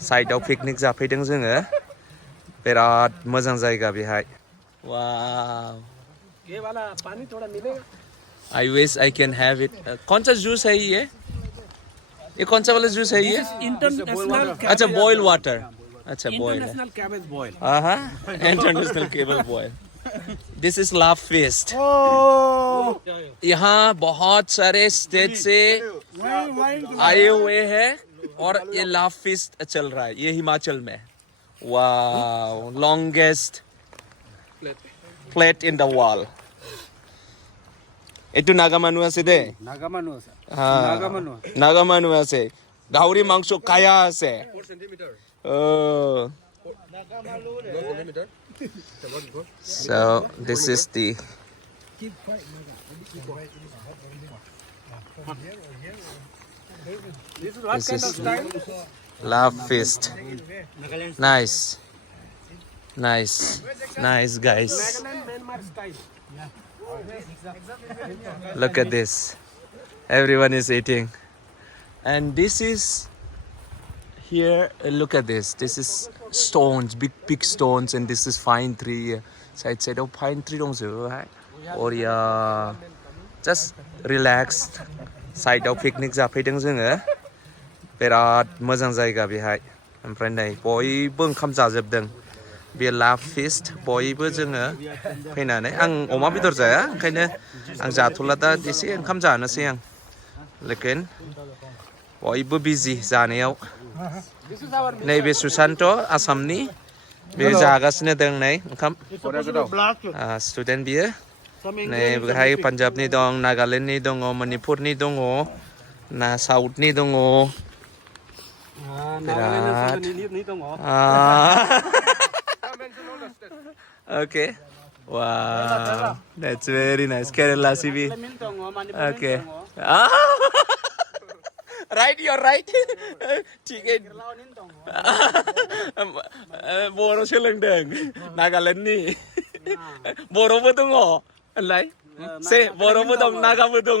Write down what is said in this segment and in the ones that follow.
साइडआव पिकनिक जाफैदों जोङो बिराद मोजां जायगा बेहाय वाव ये वाला पानी थोड़ा मिलेगा I wish I can have it कौन सा जूस है ये कौन सा वाला जूस है ये इंटरनेशनल अच्छा बॉयल वाटर अच्छा बॉयल है इंटरनेशनल कैबेज बॉयल हाँ international cable boil this is love fest यहाँ बहुत सारे स्टेट से आए हुए हैं और ये लाव फेस्ट चल रहा है ये हिमाचल में wow longest plate in the world এইটো নাগা মানুহ আছে দে नागा मानु আছে নাগা মানুহ আছে গাহৰি মাংস কায়া আছে So this is the this is love feast nice guys look at this everyone is eating and this is here look at this is stones big stones and this is pine tree side of pine tree dong zu hai or ya just relaxed side of picnic जाफैदों जोङो बिराद मोजां जायगा बेहाय ओमफ्राय नै बयबो ओंखाम जाजोबदों बे लाभ फिस्ट बयबो जोङो फैनानै आं अमा बेदर जाया ओंखायनो आं जाथ'ला दा एसे ओंखाम जानोसै आं लेकिन बयबो बिजि जानायाव नैबे सुशान्त आसामनि बे जागासिनो दं नै ओंखाम स्टुडेन्ट बियो नै बेहाय पान्जाबनि दं नागालेण्डनि दङ मणिपुरनि दङ ना साउथनि दङ बिराद okay wow that's very nice Kerala CB okay right you're right ठीक है बर' सोलोंदों नागालेण्डनि बर'बो दङ होनलाय से बर'बो दं नागाबो दङ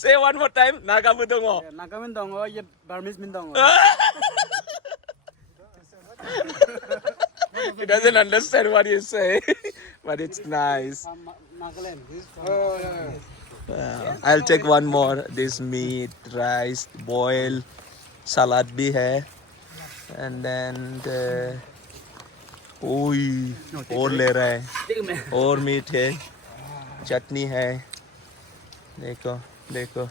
say one more time नागाबो दङ नागामिन दङ ये बार्मिस मिन दङ he doesn't understand what you say but it's nice I'll take one more this meat rice boil salad bhi hai and then और ले रहा है और मीट है चटनी है देखो देखो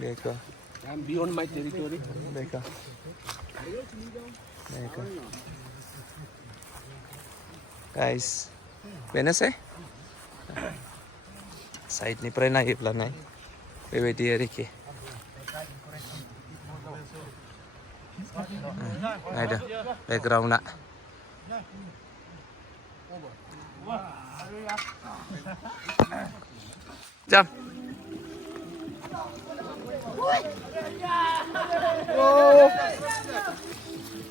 देखो I'm beyond my territory देखो देखो guys benes है साइडनिफ्राय नायोब्ला नाय बेबायदि आरोखि नायदो बेकग्राउन्डआ jump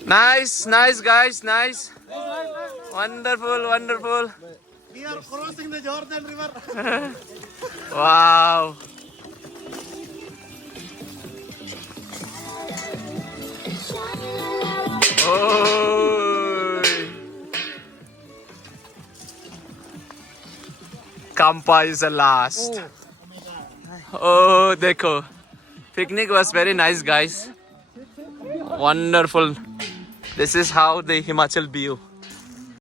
nice guys nice wonderful we are crossing the Jordan river wow Kampa is the last. Oh, dekho. Picnic was very nice, guys. Wonderful. This is how the Himachal view.